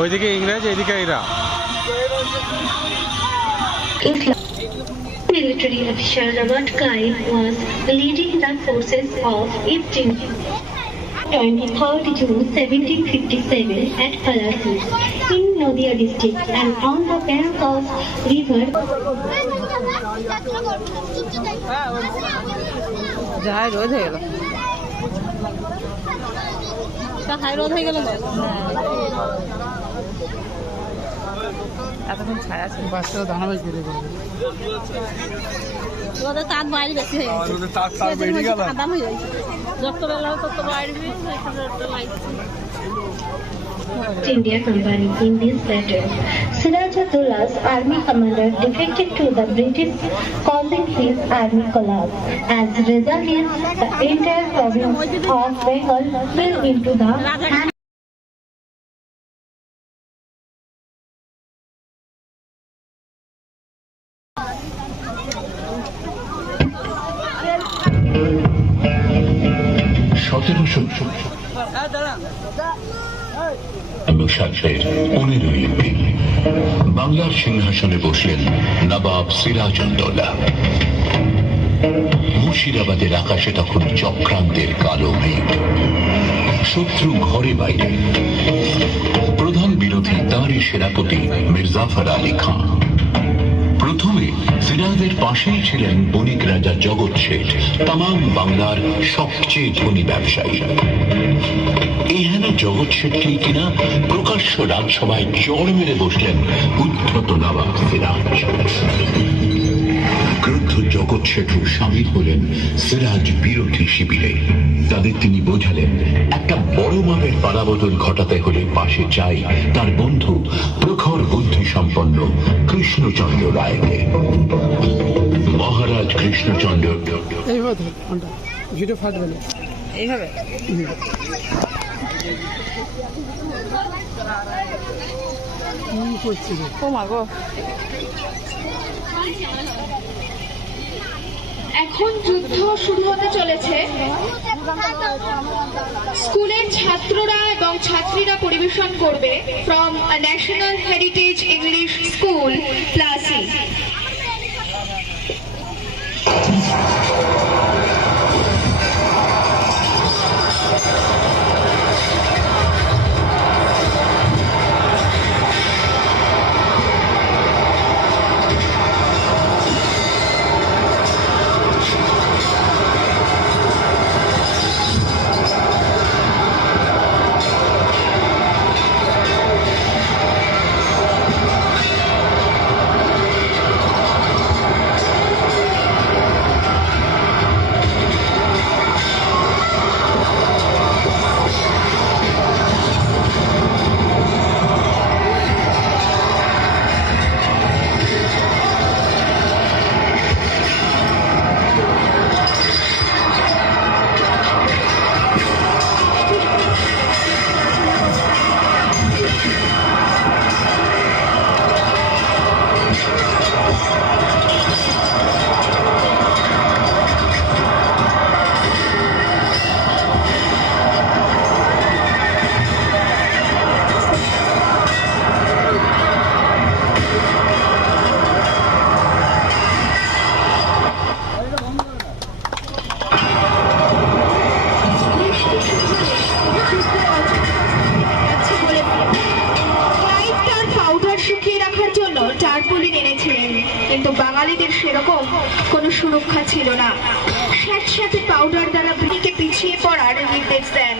ওইদিকে ইংরেজ, এইদিকে এরা। Military officer Robert Clive was leading the forces of East India. 23rd June 1757 at Palasi in Nadia district and on the bank of river. High road হয়ে গেল, high road হয়ে গেল। এতক্ষণ ছায়া ছিল, বাচ্চারা ধারাবাহিক বেরিয়ে পড়বে। ওদের তাঁত বাইরে বেশি হয়ে গেছে, আদাম হয়ে যাচ্ছে। যত বেলা হয় তত বাইরে India Company in this battle. Sirajuddaullah's army commander defected to the British, causing his army collapse. As a result, the entire province of Bengal fell into the hands. বাংলার সিংহাসনে বসলেন নবাব সিরাজউদ্দৌলা। মুর্শিদাবাদের আকাশে তখন চক্রান্তের কালো মেঘ, শত্রু ঘরে বাইরে। প্রধান বিরোধী তাঁরই সেনাপতি মির্জাফর আলী খান। প্রথমে সিরাজের পাশেই ছিলেন বণিক রাজা জগৎ শেঠ, তামাম বাংলার সবচেয়ে ধনী ব্যবসায়ী। এখানে জগৎ শেঠকে কিনা প্রকাশ্য রাজসভায় চড় মেরে বসলেন উদ্ধত নবাব সিরাজ। ক্রুদ্ধ জগৎ শেঠু সামিল হলেন সিরাজ বিরোধী শিবিরে। তাদের তিনি বোঝালেন, একটা বড় মাপের পালাবদল ঘটাতে হলে পাশে চাই তার বন্ধু প্রখর বুদ্ধি সম্পন্ন কৃষ্ণচন্দ্র রায়কে। মহারাজ কৃষ্ণচন্দ্র এইভাবে ও মা গো। এখন যুদ্ধ শুরু হতে চলেছে। স্কুলের ছাত্ররা এবং ছাত্রীরা পরিবেশন করবে from national heritage English school Plassey. কিন্তু বাঙালিদের সেরকম কোনো সুরক্ষা ছিল না। স্যাঁতস্যাঁতে পাউডার দ্বারা ব্রিটিশকে পিছিয়ে পড়ার নির্দেশ দেন।